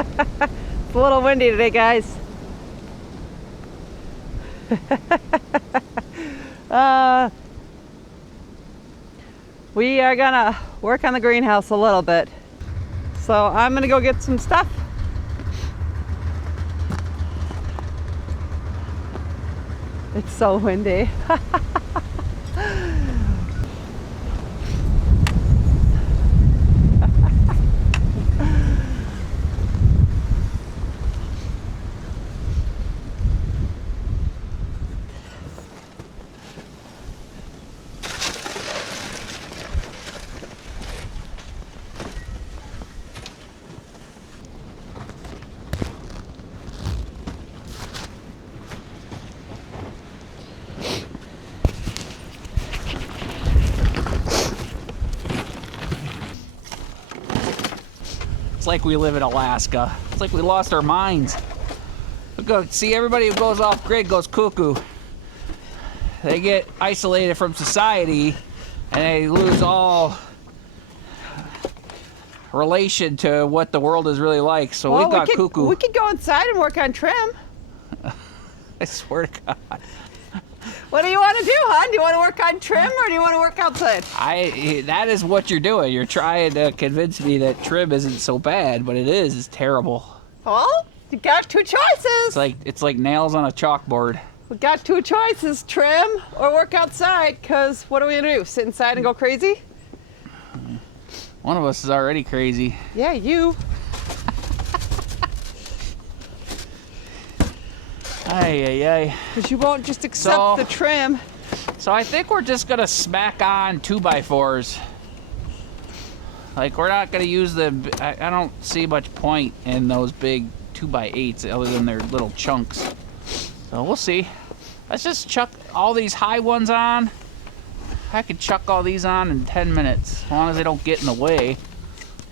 It's a little windy today, guys. We are gonna work on the greenhouse a little bit. So I'm gonna go get some stuff. It's so windy. It's like we live in Alaska. It's like we lost our minds. Look, see, everybody who goes off grid goes cuckoo. They get isolated from society and they lose all relation to what the world is really like. So Well, we've got cuckoo. We could go inside and work on trim. I swear to God. What do you want to do, hon? Do you want to work on trim or do you want to work outside? That is what you're doing. You're trying to convince me that trim isn't so bad, but it is. It's terrible. Well, you got two choices. It's like nails on a chalkboard. We got two choices, trim or work outside, because what are we going to do? Sit inside and go crazy? One of us is already crazy. Yeah, you. Ay. Because you won't just accept the trim. So I think we're just gonna smack on 2x4s. Like, we're not gonna use I don't see much point in those big 2x8s other than their little chunks. So we'll see. Let's just chuck all these high ones on. I could chuck all these on in 10 minutes, as long as they don't get in the way.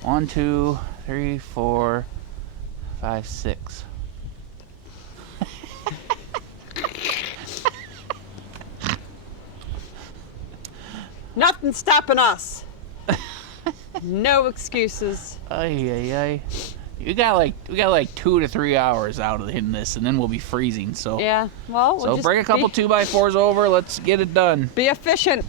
1, 2, 3, 4, 5, 6. Nothing stopping us. No excuses. Ay. We got like 2 to 3 hours out of in this, and then we'll be freezing. So yeah, well, we'll so just bring a couple 2x4s over. Let's get it done. Be efficient.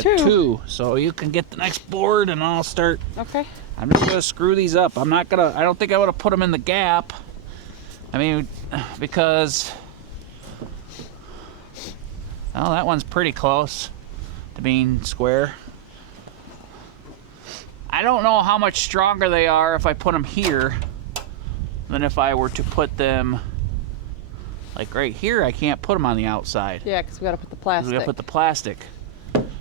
Two. So you can get the next board and I'll start. Okay. I'm just gonna screw these up. I don't think I would have put them in the gap. I mean, because, well, that one's pretty close to being square. I don't know how much stronger they are if I put them here than if I were to put them like right here. I can't put them on the outside. Yeah, because we got to put the plastic. We got to put the plastic.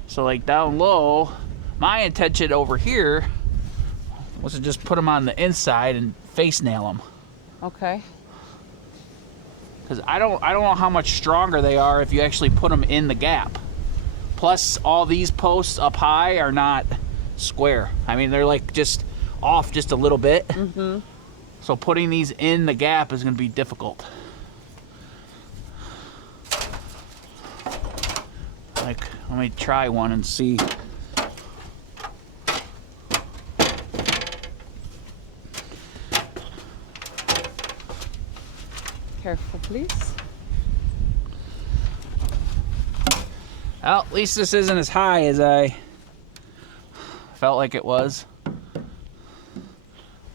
So like down low, my intention over here was to just put them on the inside and face nail them. Okay. Because I don't know how much stronger they are if you actually put them in the gap. Plus, all these posts up high are not square. I mean, they're like just off just a little bit. Mm-hmm. So putting these in the gap is going to be difficult. Like, let me try one and see. Careful, please. Well, at least this isn't as high as I felt like it was.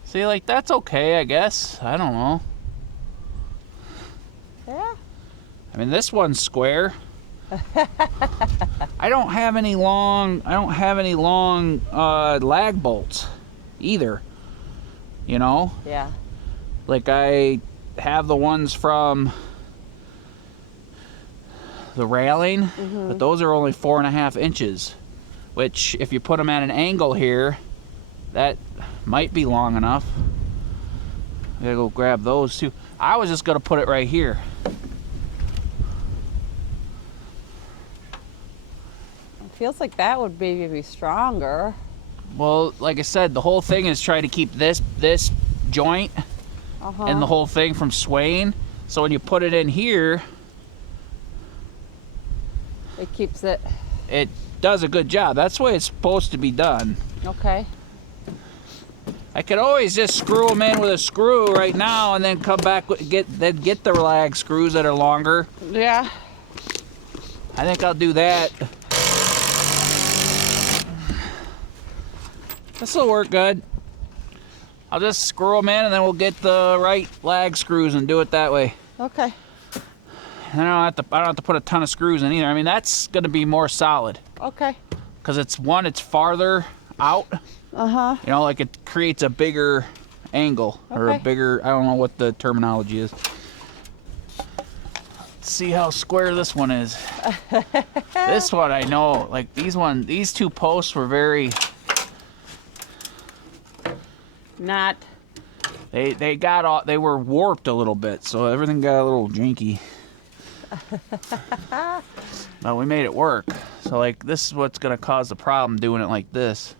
See, like, that's okay, I guess. I don't know. Yeah. I mean, this one's square. I don't have any long lag bolts either. You know? Yeah. Like, I have the ones from the railing, but those are only 4.5 inches, which if you put them at an angle here, that might be long enough. I gotta go grab those too. I was just gonna put it right here. feels like that would maybe be stronger. Well, like I said, the whole thing is trying to keep this joint and the whole thing from swaying. So when you put it in here, it keeps it. It does a good job. That's the way it's supposed to be done. Okay. I could always just screw them in with a screw right now and then come back get the lag screws that are longer. Yeah. I think I'll do that. This will work good. I'll just screw them in and then we'll get the right lag screws and do it that way. Okay. And I don't have to put a ton of screws in either. I mean, that's going to be more solid. Okay. Because it's farther out. Uh-huh. You know, like it creates a bigger angle or a bigger, I don't know what the terminology is. Let's see how square this one is. This one I know, like these two posts were very not. They were warped a little bit, so everything got a little janky. But we made it work. So like this is what's gonna cause the problem doing it like this.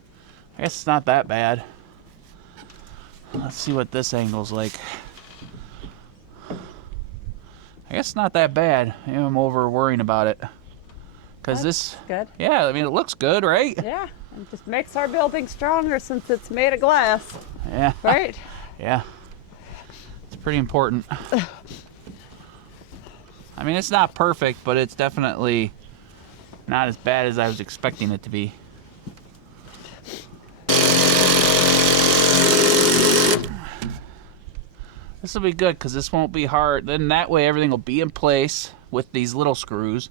I guess it's not that bad. Let's see what this angle's like. I guess it's not that bad. I'm over worrying about it. Cause this good. Yeah, I mean it looks good, right? Yeah. It just makes our building stronger since it's made of glass. Yeah. Right? Yeah. It's pretty important. I mean, it's not perfect, but it's definitely not as bad as I was expecting it to be. This will be good because this won't be hard. Then that way everything will be in place with these little screws.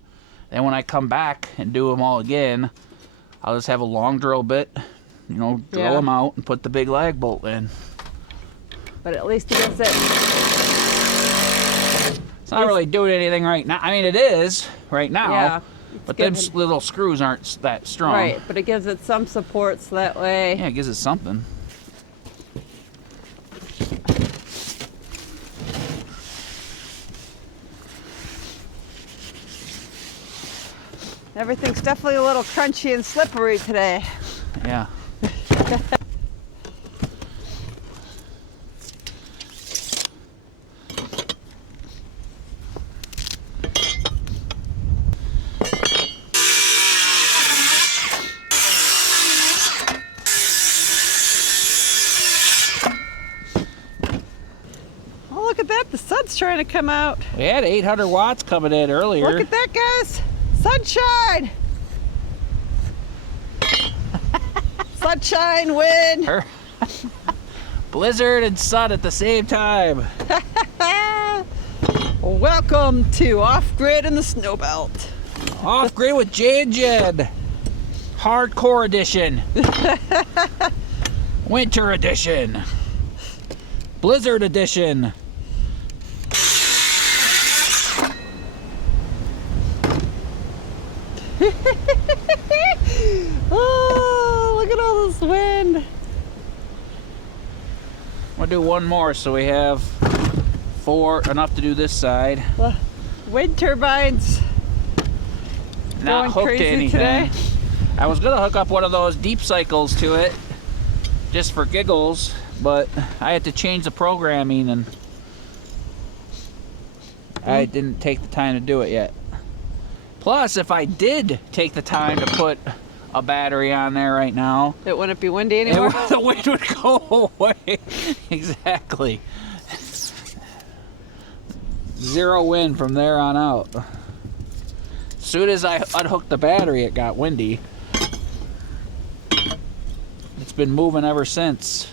Then when I come back and do them all again, I'll just have a long drill bit, you know, drill them out and put the big lag bolt in. But at least it gives it. It's not really doing anything right now. I mean, it is right now. Yeah. But them little screws aren't that strong. Right, but it gives it some support so that way. Yeah, it gives it something. Everything's definitely a little crunchy and slippery today. Yeah. Oh, look at that. The sun's trying to come out. We had 800 watts coming in earlier. Look at that, guys. Sunshine. Sunshine, wind. Blizzard and sun at the same time. Welcome to Off-Grid in the Snow Belt. Off-Grid with Jay and Jen. Hardcore edition. Winter edition. Blizzard edition. Oh, look at all this wind. We'll do one more so we have 4, enough to do this side. Well, wind turbines. Not hooked to crazy anything. today. I was gonna hook up one of those deep cycles to it just for giggles, but I had to change the programming and I didn't take the time to do it yet. Plus, if I did take the time to put a battery on there right now, It wouldn't be windy anymore. the wind would go away. Exactly. 0 wind from there on out. As soon as I unhooked the battery, it got windy. It's been moving ever since.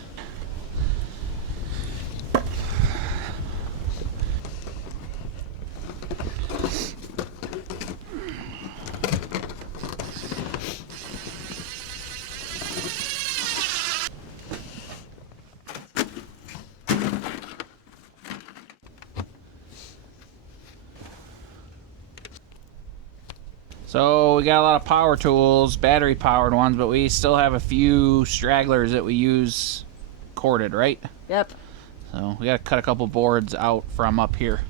So we got a lot of power tools, battery powered ones, but we still have a few stragglers that we use corded, right? Yep. So we got to cut a couple boards out from up here.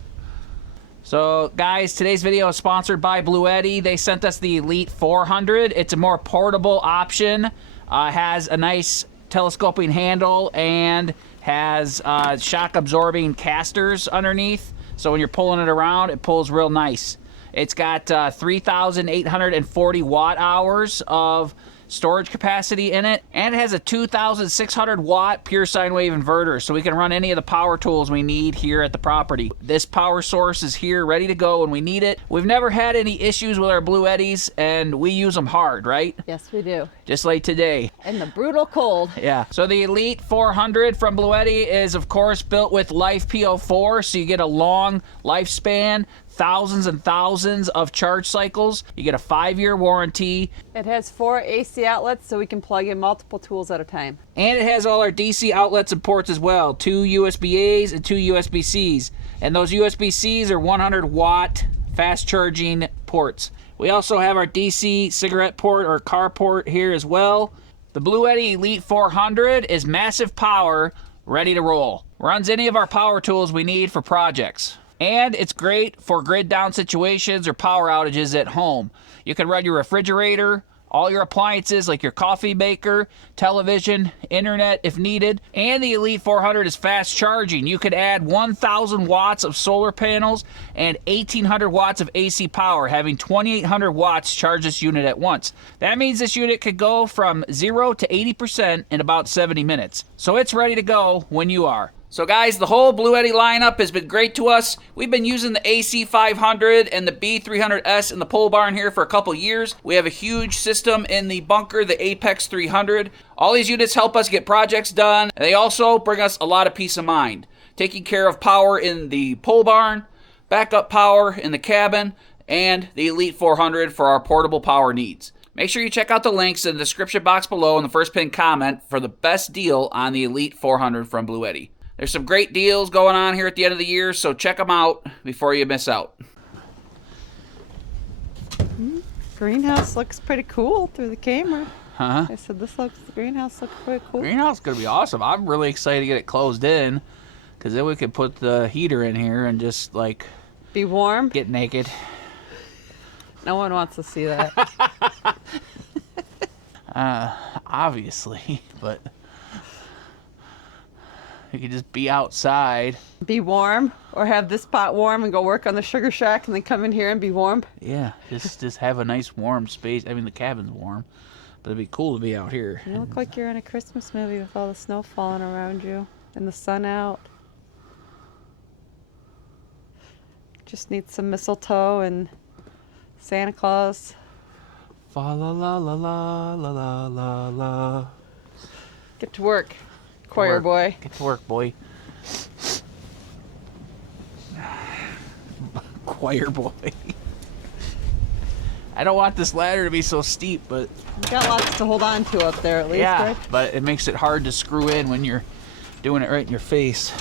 So, guys, today's video is sponsored by Bluetti. They sent us the Elite 400. It's a more portable option. Has a nice telescoping handle and has shock-absorbing casters underneath. So when you're pulling it around, it pulls real nice. It's got 3,840 watt-hours of storage capacity in it, and it has a 2,600 watt pure sine wave inverter, so we can run any of the power tools we need here at the property. This power source is here ready to go when we need it. We've never had any issues with our Bluettis, and we use them hard, right? Yes, we do. Just like today. In the brutal cold. Yeah. So the Elite 400 from Bluetti is, of course, built with Life PO4, so you get a long lifespan, thousands and thousands of charge cycles. You get a 5-year warranty. It has 4 AC outlets, so we can plug in multiple tools at a time. And it has all our DC outlets and ports as well. 2 USB-A's and 2 USB-C's. And those USB-C's are 100 watt fast charging ports. We also have our DC cigarette port or car port here as well. The Bluetti Elite 400 is massive power, ready to roll. Runs any of our power tools we need for projects. And it's great for grid down situations or power outages at home. You can run your refrigerator, all your appliances like your coffee maker, television, internet if needed. And the Elite 400 is fast charging. You could add 1,000 watts of solar panels and 1,800 watts of AC power, having 2,800 watts charge this unit at once. That means this unit could go from 0 to 80% in about 70 minutes. So it's ready to go when you are. So guys, the whole Bluetti lineup has been great to us. We've been using the AC500 and the B300S in the pole barn here for a couple years. We have a huge system in the bunker, the Apex 300. All these units help us get projects done, and they also bring us a lot of peace of mind. Taking care of power in the pole barn, backup power in the cabin, and the Elite 400 for our portable power needs. Make sure you check out the links in the description box below in the first pinned comment for the best deal on the Elite 400 from Bluetti. There's some great deals going on here at the end of the year, so check them out before you miss out. Greenhouse looks pretty cool through the camera. Huh? I said the greenhouse looks pretty cool. Greenhouse is going to be awesome. I'm really excited to get it closed in, because then we could put the heater in here and just, like... Be warm? Get naked. No one wants to see that. Obviously, but... You could just be outside. Be warm, or have this spot warm and go work on the sugar shack and then come in here and be warm. Yeah, just have a nice warm space. I mean, the cabin's warm, but it'd be cool to be out here. You look like you're in a Christmas movie with all the snow falling around you and the sun out. Just need some mistletoe and Santa Claus. Fa la la la la la la la la. Get to work. Choir boy. Get to work, boy. Choir boy. I don't want this ladder to be so steep, but... You got lots to hold on to up there at least, yeah, right? But it makes it hard to screw in when you're doing it right in your face.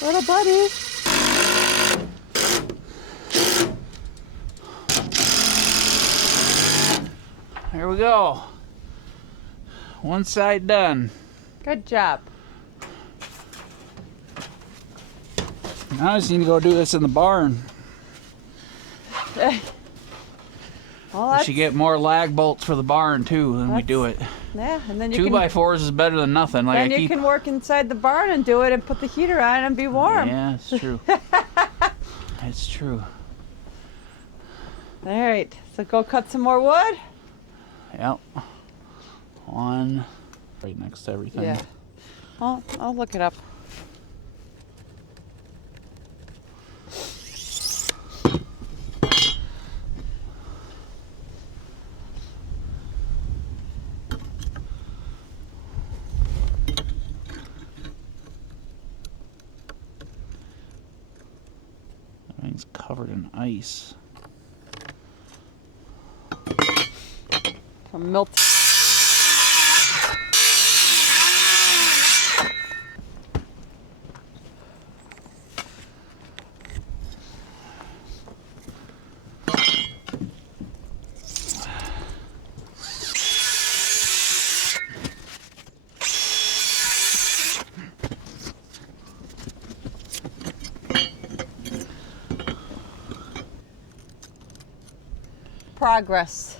Little buddy. There we go. One side done. Good job. Now I just need to go do this in the barn. Well, We should get more lag bolts for the barn too when we do it. Yeah, and then you 2x4s is better than nothing. Like then you can work inside the barn and do it and put the heater on and be warm. Yeah, it's true. It's true. All right, so go cut some more wood. Yep. One right next to everything. Yeah. I'll look it up. Everything's covered in ice. From Milt. progress.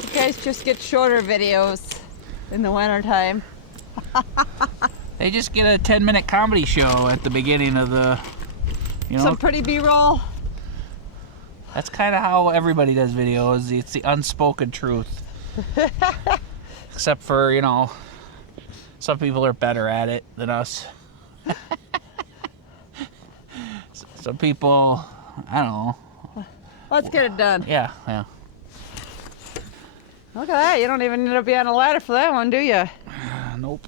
You guys just get shorter videos in the wintertime. They just get a 10-minute comedy show at the beginning of the, Some pretty B-roll. That's kind of how everybody does videos. It's the unspoken truth. Except for, some people are better at it than us. Some people, I don't know. Let's get it done. Yeah. Look at that. You don't even need to be on a ladder for that one, do you? Nope.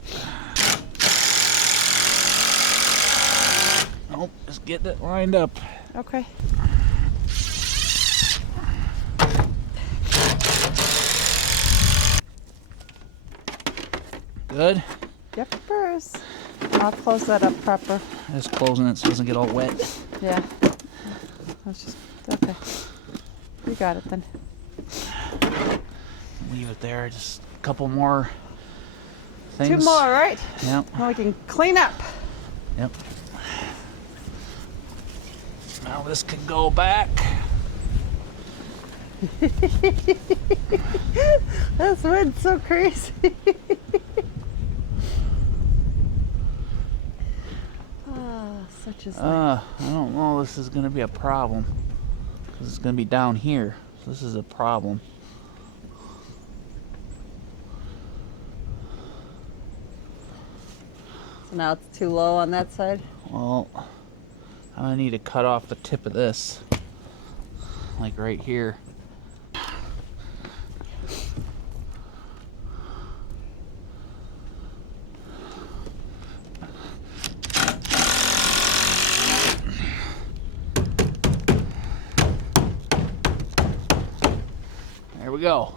Nope. Just getting it lined up. Okay. Good? Yep, Bruce. I'll close that up proper. Just closing it so it doesn't get all wet. Yeah. Let's just, okay. You got it then. Leave it there. Just a couple more things. 2 more, right? Yep. Now we can clean up. Yep. Now this can go back. This wind's so crazy. Such as I don't know. This is going to be a problem. Because it's going to be down here. So this is a problem. So now it's too low on that side. Well, I need to cut off the tip of this. Like right here. There we go.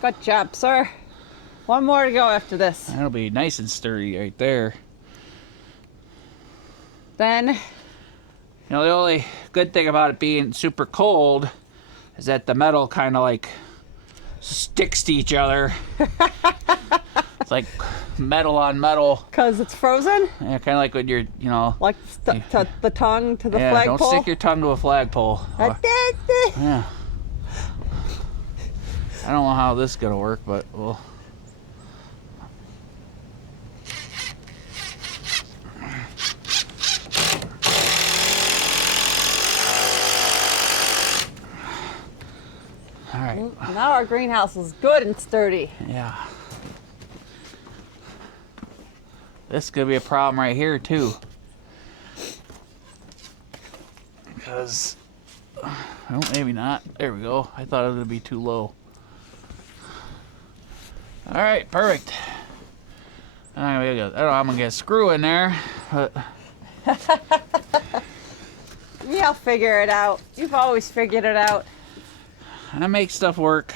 Good job, sir. 1 more to go after this. That'll be nice and sturdy right there. Then, The only good thing about it being super cold is that the metal kind of like sticks to each other. It's like metal on metal. because it's frozen, Yeah, kind of like when you're, like the tongue to the yeah, flagpole. don't stick your tongue to a flagpole. Yeah. I don't know how this is gonna work, but we'll. All right. Now our greenhouse is good and sturdy. Yeah. This could be a problem right here too. Because, well, maybe not. There we go. I thought it was gonna be too low. All right, perfect. I don't know, I'm gonna get a screw in there, but Yeah, I'll figure it out. You've always figured it out. I make stuff work.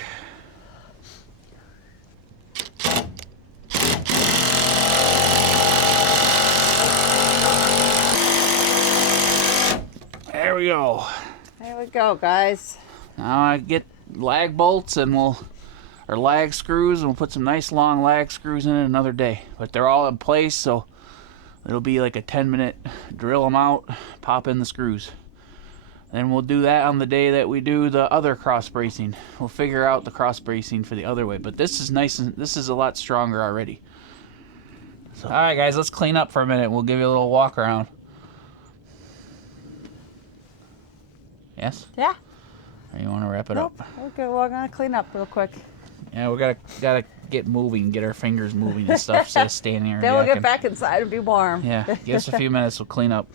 There we go. There we go, guys. Now I get lag bolts and or lag screws, and we'll put some nice long lag screws in it another day. But they're all in place, so it'll be like a 10-minute drill them out, pop in the screws. Then we'll do that on the day that we do the other cross bracing. We'll figure out the cross bracing for the other way. But this is nice, and this is a lot stronger already. So, all right, guys, let's clean up for a minute. We'll give you a little walk around. Yes? Yeah. Or you want to wrap it Nope. up? Okay, well, I'm gonna clean up real quick. Yeah, we gotta get moving, get our fingers moving and stuff instead of standing here. Then we'll yakking. get back inside and be warm. Yeah, give us a few minutes. We'll clean up.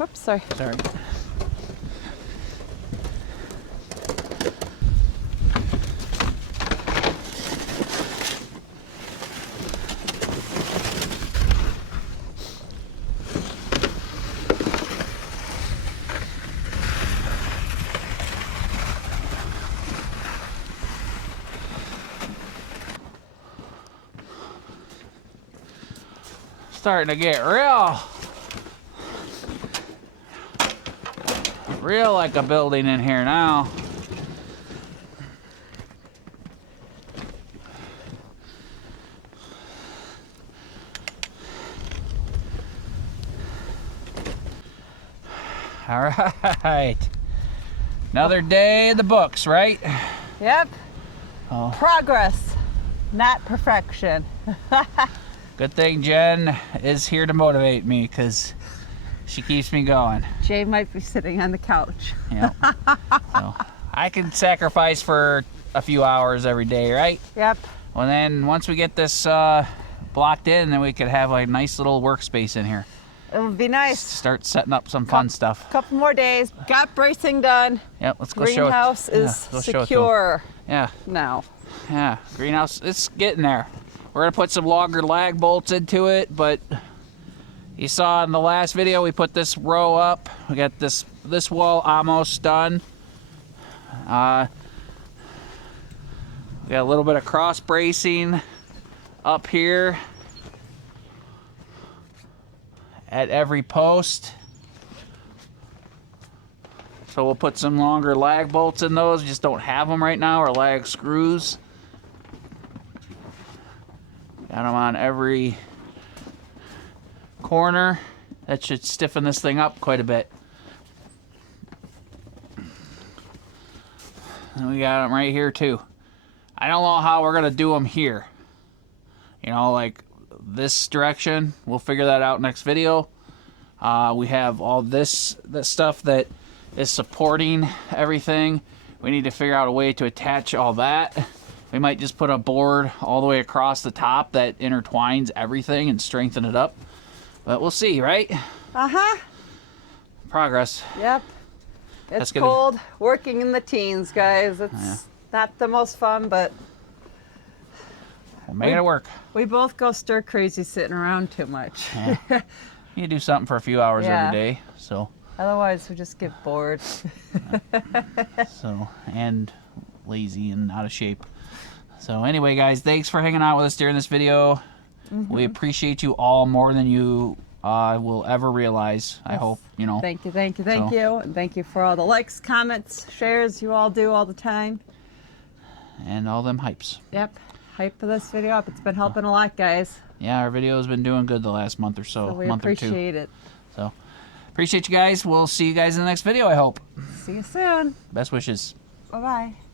Oops, sorry. Sorry. starting to get real like a building in here now. All right. Another day in the books, right? Yep. Oh. Progress, not perfection. Good thing Jen is here to motivate me because she keeps me going. Jay might be sitting on the couch. Yep. So I can sacrifice for a few hours every day, right? Yep. Well, then once we get this blocked in, then we could have like a nice little workspace in here. It would be nice. Start setting up some fun stuff. Couple more days. Got bracing done. Yep, let's go show it. Greenhouse is secure now. Yeah, greenhouse, it's getting there. We're gonna put some longer lag bolts into it, but you saw in the last video we put this row up. We got this wall almost done. We got a little bit of cross bracing up here at every post. So we'll put some longer lag bolts in those. We just don't have them right now, or lag screws. Got them on every corner. That should stiffen this thing up quite a bit. And we got them right here too. I don't know how we're gonna do them here. You know, like this direction. We'll figure that out next video. We have all this stuff that is supporting everything. We need to figure out a way to attach all that. We might just put a board all the way across the top that intertwines everything and strengthen it up. But we'll see, right? Uh-huh. Progress. Yep. It's cold working in the teens, guys. It's not the most fun, but we'll make it work. We both go stir crazy sitting around too much. Yeah. You do something for a few hours every day, so. Otherwise, we just get bored. So, and lazy and out of shape. So anyway, guys, thanks for hanging out with us during this video. We appreciate you all more than you will ever realize. I hope, you know. Thank you. And thank you for all the likes, comments, shares you all do all the time. And all them hypes. Yep. Hype for this video up. It's been helping a lot, guys. Yeah, our video has been doing good the last month or so. We month appreciate it. So, appreciate you guys. We'll see you guys in the next video, I hope. See you soon. Best wishes. Bye-bye.